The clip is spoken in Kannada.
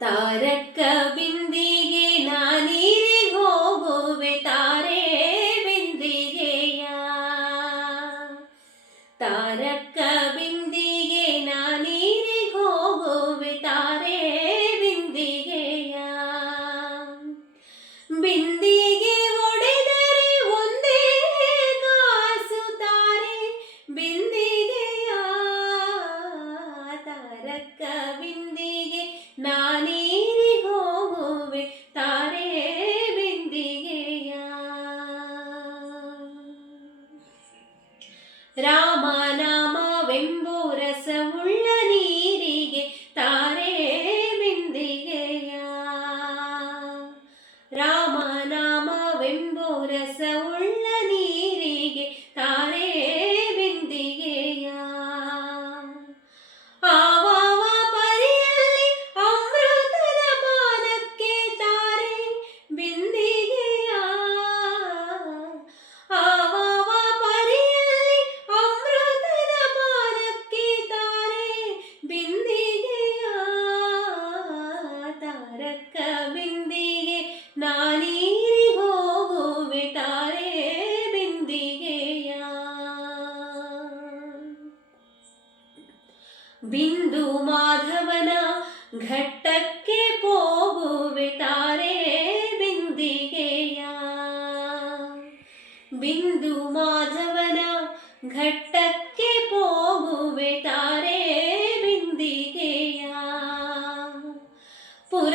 ತಾರಕ್ಕ ಬಿಂದಿಗೆ ನಾನೀರಿಗೆ ಹೋಗುವೆ ತಾರೆ ಬಿಂದಿಗೆಯ. ತಾರಕ್ಕ ಬಿಂದಿಗೆ ನಾನೀರಿಗೆ ಹೋಗುವೆ ತಾರೆ ಬಿಂದಿಗೆಯ. ಬಿಂದಿಗೆ ಒಡೆದರೆ ಒಂದೇ ಕಾಸು ತಾರೆ ಬಿಂದಿಗೆಯ. ತಾರಕ್ಕ ಬಿಂದಿಗೆ ನಾನೀರಿಗೆ ಹೋಗುವೆ ತಾರೆ ಬಿಂದಿಗೆಯ. ರಾಮನಾಮವೆಂಬು ರಸವುಳ್ಳ ನೀರಿಗೆ ತಾರೆ ಬಿಂದಿಗೆಯ. ರಾಮನಾಮವೆಂಬು ರಸವುಳ್ಳ ನೀರಿಗೆ ತಾರೆ ಬಿಂದಿಗೆಯ. ಆವಾವ ಪರಿಯಲ್ಲಿ ಅಮೃತದ ಪಾನಕ್ಕೆ ತಾರೆ ಬಿಂದಿಗೆಯ. ಆವಾವ ಪರಿಯಲ್ಲಿ ಅಮೃತದ ಪಾನಕ್ಕೆ ತಾರೆ ಬಿಂದಿಗೆಯ. ತಾರಕ್ಕ ಬಿಂದಿಗೆ ನಾನೀರಿಗೆ ಹೋಗುವೆ ತಾರೆ ಬಿಂದಿಗೆಯ. ಬಿಂದು ಮಾಧವನ ಘಟ್ಟಕ್ಕೆ ಹೋಗುವೆ ತಾರೆ ಬಿಂದಿಗೆಯ. ಬಿಂದು ಮಾಧವನ ಘಟ್ಟಕ್ಕೆ ಹೋಗುವೆ ತಾರೆ ಬಿಂದಿಗೆಯ. ಪುರ